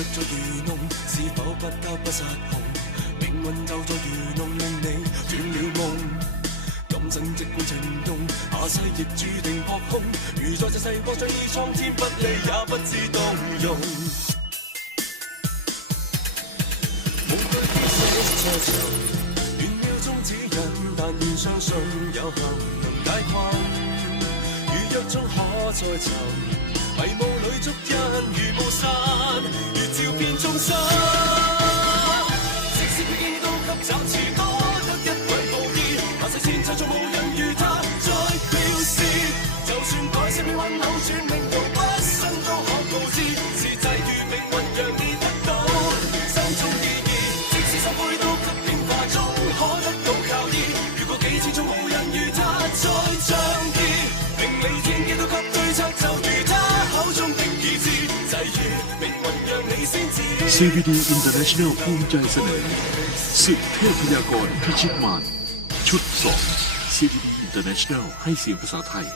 若在愚弄，是否不得不失控？命运就在愚弄，令你斷了梦。今生即管情动，下世亦注定扑空。如在這世國最易蒼天不理，也不知动容。無懼天色車長，玄妙中指引，但愿相信有幸能解困。如若終可再寻，迷雾里捉因如雾散，众生。即使披荊都給暫時多得一位布衣，万世前就從無人如他再藐視。就算改写命运扭转命途，CVD International ภูมิใจเสนอสิบเทพยากรพิชิตมารชุด 2 CVD International ให้เสียงภาษาไทย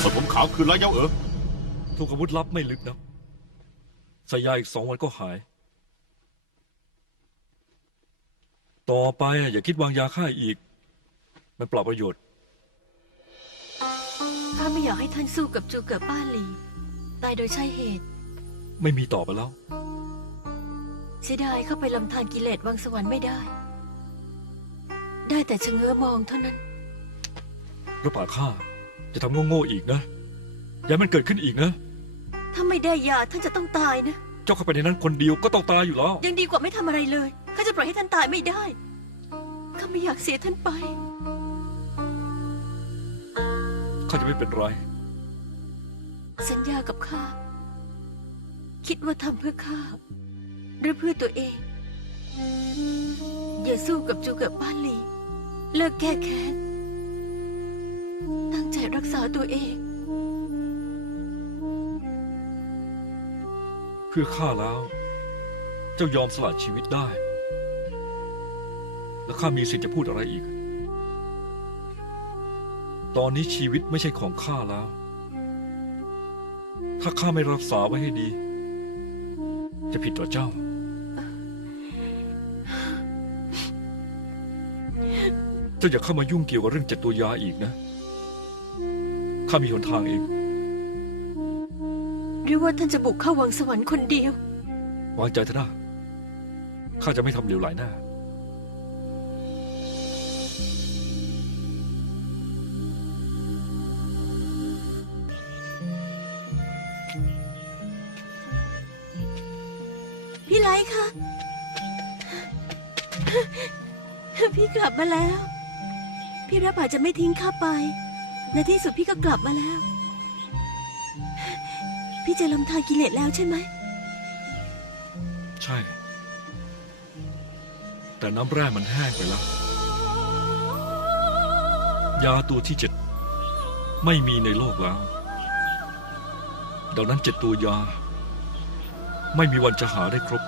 ส่วนผมขาวคือลายเย้าเอ๋อถูกอาวุธลับไม่ลึกนะใส่ยาอีกสองวันก็หาย ต่อไปอะอย่าคิดวางยาฆ่าอีก มันเปล่าประโยชน์ ข้าไม่อยากให้ท่านสู้กับจูเกิดป้าหลี ตายโดยใช่เหตุ ไม่มีต่อไปแล้ว เสียดายเข้าไปลำธารกิเลสวังสวรรค์ไม่ได้ ได้แต่ชะเง้อมองเท่านั้นแล้วป่าข้าจะทำโง่ๆอีกนะ อย่าให้มันเกิดขึ้นอีกนะ ถ้าไม่ได้ยาท่านจะต้องตายนะ เจ้าเข้าไปในนั้นคนเดียวก็ต้องตายอยู่แล้ว ยังดีกว่าไม่ทำอะไรเลย ข้าจะปล่อยให้ท่านตายไม่ได้ ข้าไม่อยากเสียท่านไป ข้าจะไม่เป็นไร สัญญากับข้า คิดว่าทำเพื่อข้าหรือเพื่อตัวเอง อย่าสู้กับจูเกิดป้าหลี เลิกแก้แค้น ตั้งใจรักษาตัวเอง เพื่อข้าแล้ว เจ้ายอมสละชีวิตได้ แล้วข้ามีสิทธิ์จะพูดอะไรอีก ตอนนี้ชีวิตไม่ใช่ของข้าแล้ว ถ้าข้าไม่รักษาไว้ให้ดี จะผิดต่อเจ้า จ้าอย่าเข้ามายุ่งเกี่ยวกับเรื่องเจ็ดตัวยาอีกนะ ข้ามีหนทางเอง หรือว่าท่านจะบุกเข้าวังสวรรค์คนเดียว วางใจเถอะนะข้าจะไม่ทำเหลวไหลหน้า พี่ไลท์คะ พี่กลับมาแล้ว พี่รับอาจจะไม่ทิ้งข้าไป ในที่สุดพี่ก็กลับมาแล้ว พี่จะลำทางกิเลสแล้วใช่ไหม ใช่ แต่น้ำแร่มันแห้งไปแล้ว ยาตัวที่เจ็ดไม่มีในโลกแล้ว ดังนั้นเจ็ดตัวยา ไม่มีวันจะหาได้ครบ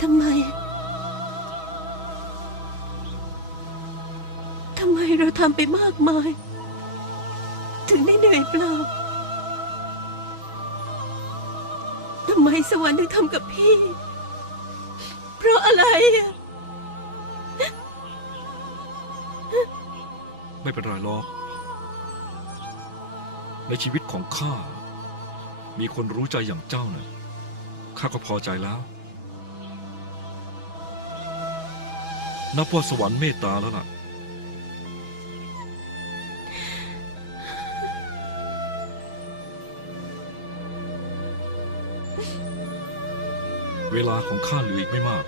ทำไม ทำไปมากมาย ถึงได้เหนื่อยเปล่าทำไมสวรรค์ถึงทำกับพี่ เพราะอะไรอะไม่เป็นไรหรอกในชีวิตของข้า มีคนรู้ใจอย่างเจ้าน่ะข้าก็พอใจแล้ว นับว่าสวรรค์เมตตาแล้วล่ะ เวลาของข้าเหลืออีกไม่มาก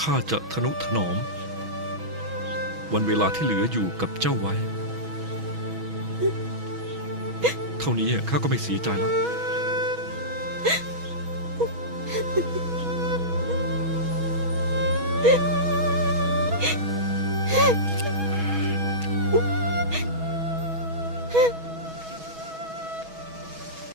ข้าจะทนุถนอม วันเวลาที่เหลืออยู่กับเจ้าไว้ เท่านี้ข้าก็ไม่เสียใจแล้วเ